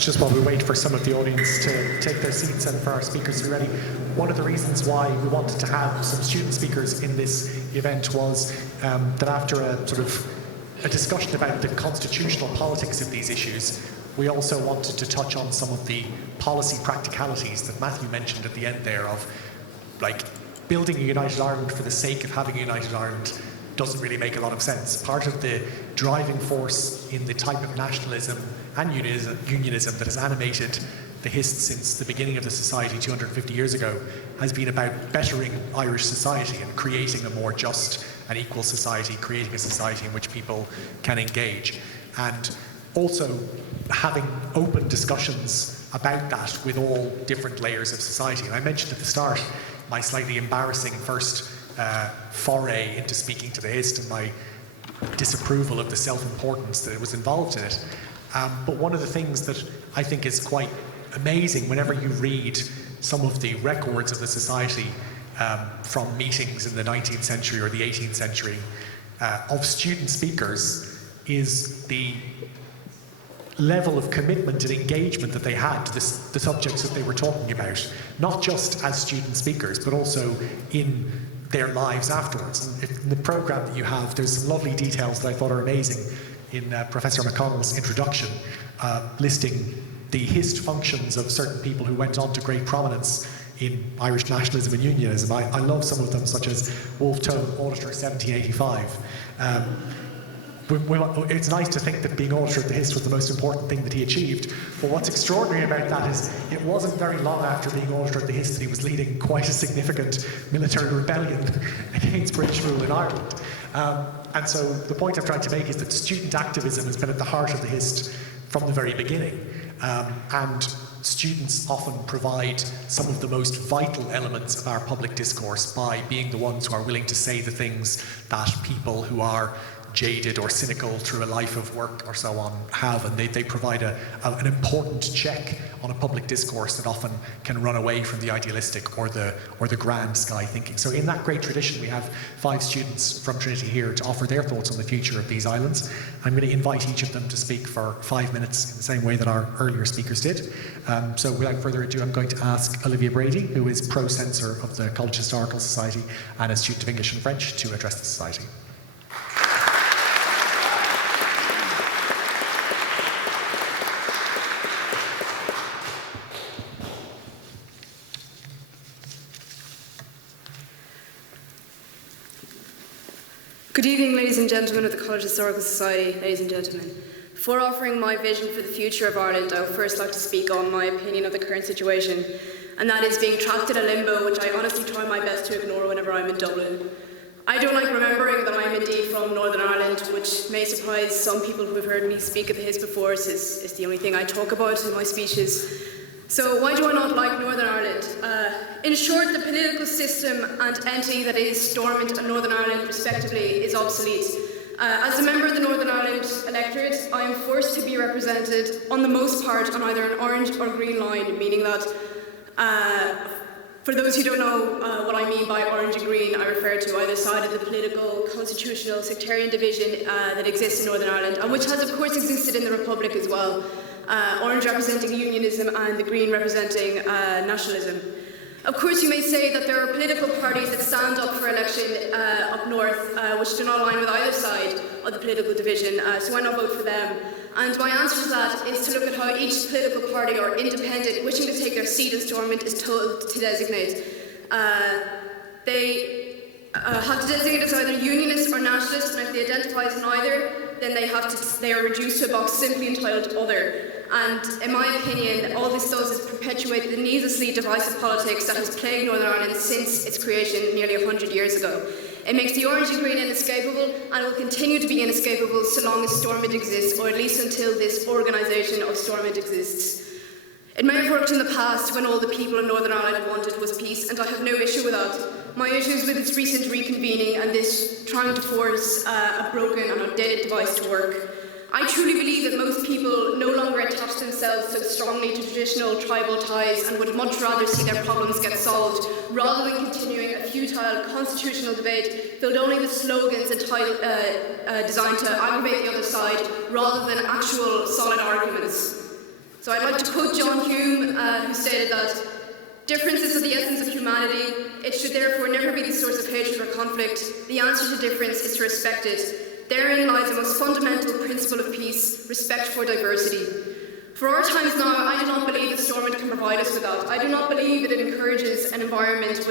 just while we wait for some of the audience to take their seats and for our speakers to be ready, one of the reasons why we wanted to have some student speakers in this event was that after a discussion about the constitutional politics of these issues, we also wanted to touch on some of the policy practicalities that Matthew mentioned at the end there of, like, building a united Ireland for the sake of having a united Ireland doesn't really make a lot of sense. Part of the driving force in the type of nationalism and unionism that has animated the Hist since the beginning of the society 250 years ago has been about bettering Irish society and creating a more just and equal society, creating a society in which people can engage. And also having open discussions about that with all different layers of society. And I mentioned at the start my slightly embarrassing first foray into speaking to the Hist and my disapproval of the self-importance that was involved in it. But one of the things that I think is quite amazing whenever you read some of the records of the society from meetings in the 19th century or the 18th century of student speakers is the level of commitment and engagement that they had to the subjects that they were talking about, not just as student speakers, but also in their lives afterwards. And in the programme that you have, there's some lovely details that I thought are amazing in Professor McConnell's introduction, listing the Hist functions of certain people who went on to great prominence in Irish nationalism and unionism. I love some of them, such as Wolfe Tone, Auditor 1785. It's nice to think that being auditor at the Hist was the most important thing that he achieved, but what's extraordinary about that is it wasn't very long after being auditor at the Hist that he was leading quite a significant military rebellion against British rule in Ireland. And so the point I'm trying to make is that student activism has been at the heart of the Hist from the very beginning. And students often provide some of the most vital elements of our public discourse by being the ones who are willing to say the things that people who are jaded or cynical through a life of work or so on have, and they provide an important check on a public discourse that often can run away from the idealistic or the grand sky thinking. So in that great tradition, we have 5 students from Trinity here to offer their thoughts on the future of these islands. I'm going to invite each of them to speak for 5 minutes in the same way that our earlier speakers did. So without further ado, I'm going to ask Olivia Brady, who is pro-Censor of the College Historical Society and a student of English and French, to address the society. Good evening, ladies and gentlemen of the College Historical Society, ladies and gentlemen. Before offering my vision for the future of Ireland, I would first like to speak on my opinion of the current situation, and that is being trapped in a limbo, which I honestly try my best to ignore whenever I'm in Dublin. I don't like remembering that I am indeed from Northern Ireland, which may surprise some people who have heard me speak at the Hist before, as is the only thing I talk about in my speeches. So why do I not like Northern Ireland? In short, the political system and entity that is Stormont and Northern Ireland, respectively, is obsolete. As a member of the Northern Ireland electorate, I am forced to be represented, on the most part, on either an orange or green line, meaning that, for those who don't know what I mean by orange and green, I refer to either side of the political, constitutional, sectarian division that exists in Northern Ireland, and which has, of course, existed in the Republic as well. Orange representing unionism and the green representing nationalism. Of course, you may say that there are political parties that stand up for election up north, which do not align with either side of the political division, so why not vote for them? And my answer to that is to look at how each political party or independent wishing to take their seat in Stormont is told to designate. They have to designate as either unionist or nationalist, and if they identify as neither, then they are reduced to a box simply entitled Other. And in my opinion, all this does is perpetuate the needlessly divisive politics that has plagued Northern Ireland since its creation nearly 100 years ago. It makes the orange and green inescapable, and will continue to be inescapable so long as Stormont exists, or at least until this organisation of Stormont exists. It may have worked in the past when all the people in Northern Ireland wanted was peace, and I have no issue with that. My issue is with its recent reconvening and this trying to force a broken and outdated device to work. I truly believe that most people no longer attach themselves so strongly to traditional tribal ties and would much rather see their problems get solved, rather than continuing a futile constitutional debate filled only with slogans designed to aggravate the other side, rather than actual solid arguments. So I'd like to quote John Hume, who stated that differences are the essence of humanity. It should therefore never be the source of hatred or conflict. The answer to difference is to respect it. Therein lies the most fundamental principle of peace, respect for diversity. For our times now, I do not believe that Stormont can provide us with that. I do not believe that it encourages an environment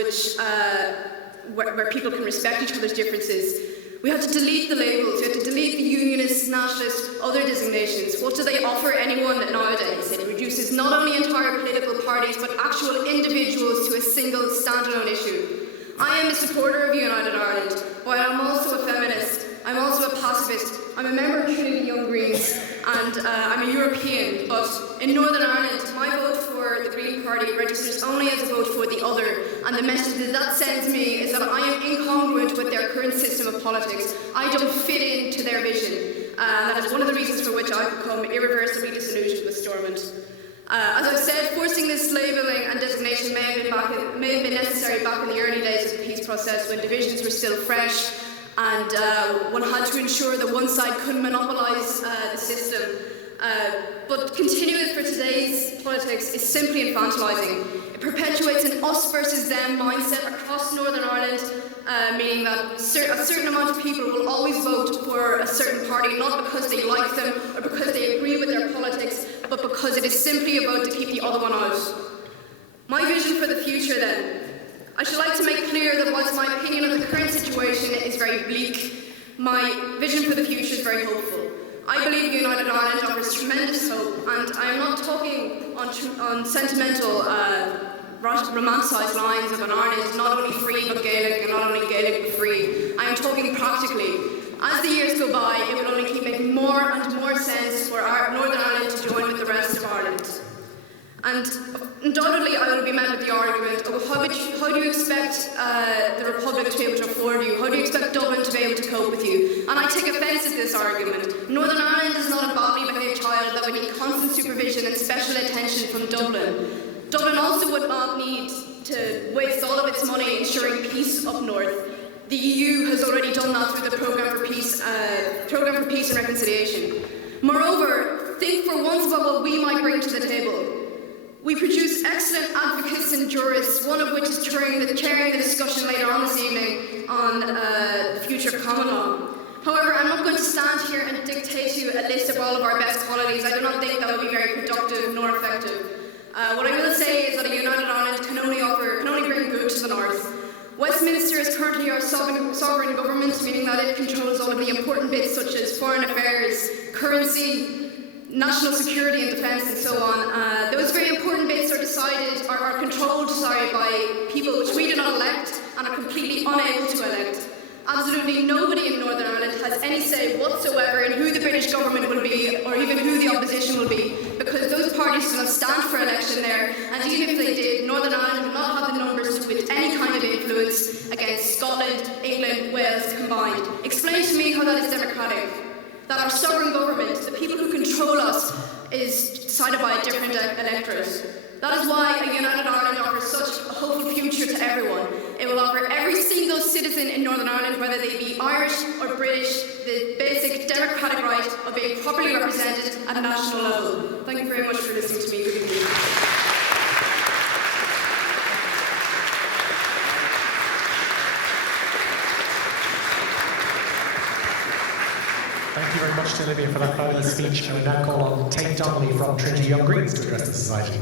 where people can respect each other's differences. We had to delete the labels, we had to delete the unionist, nationalist, other designations. What do they offer anyone nowadays? It reduces not only entire political parties, but actual individuals to a single standalone issue. I am a supporter of United Ireland, but I'm also a feminist. I'm also a pacifist. I'm a member of Trinity Young Greens, and I'm a European. But in Northern Ireland, my vote for the Green Party registers only as a vote for the other. And the message that sends me is that I am incongruent with their current system of politics. I don't fit into their vision. And that is one of the reasons for which I've become irreversibly disillusioned with Stormont. As I've said, forcing this labelling and designation may have been necessary back in the early days of the peace process when divisions were still fresh. And one had to ensure that one side couldn't monopolise the system. But continuing for today's politics is simply infantilising. It perpetuates an us versus them mindset across Northern Ireland, meaning that a certain amount of people will always vote for a certain party, not because they like them or because they agree with their politics, but because it is simply a vote to keep the other one out. My vision for the future then. I should like to make clear that whilst my opinion of the current situation is very bleak, my vision for the future is very hopeful. I believe United Ireland offers tremendous hope, and I am not talking on sentimental, romanticised lines of an Ireland not only free but Gaelic, and not only Gaelic but free. I am talking practically. As the years go by, it will only keep making more and more sense for Northern Ireland to join with the rest of Ireland. And undoubtedly I will be met with the argument of how do you expect the Republic to be able to afford you? How do you expect Dublin to be able to cope with you? And I take offence at this argument. Northern Ireland is not a badly behaved child that would need constant supervision and special attention from Dublin. Dublin also would not need to waste all of its money ensuring peace up north. The EU has already done that through the Programme for Peace and Reconciliation. Moreover, think for once about what we might bring to the table. We produce excellent advocates and jurists, one of which is chairing the discussion later on this evening on the future of common law. However, I'm not going to stand here and dictate to you a list of all of our best qualities. I do not think that would be very productive nor effective. What I will say is that a united Ireland can only bring good to the north. Westminster is currently our sovereign government, meaning that it controls all of the important bits such as foreign affairs, currency, national security and defence and so on. Those very important bits are controlled by people which we do not elect and are completely unable to elect. Absolutely nobody in Northern Ireland has any say whatsoever in who the British government will be or even who the opposition will be, because those parties do not stand for election there, and even if they did, Northern Ireland would not have the numbers to wield any kind of influence against Scotland, England, Wales combined. Explain to me how that is democratic. That our sovereign government, the people who control us, is decided by a different electorate. That is why a United Ireland offers such a hopeful future to everyone. It will offer every single citizen in Northern Ireland, whether they be Irish or British, the basic democratic right of being properly represented at a national level. Thank you very much for listening to me. Good evening. Thank you very much to Olivia for that fabulous speech, and we now call on Tate Donnelly from Trinity Young Greens to address the society.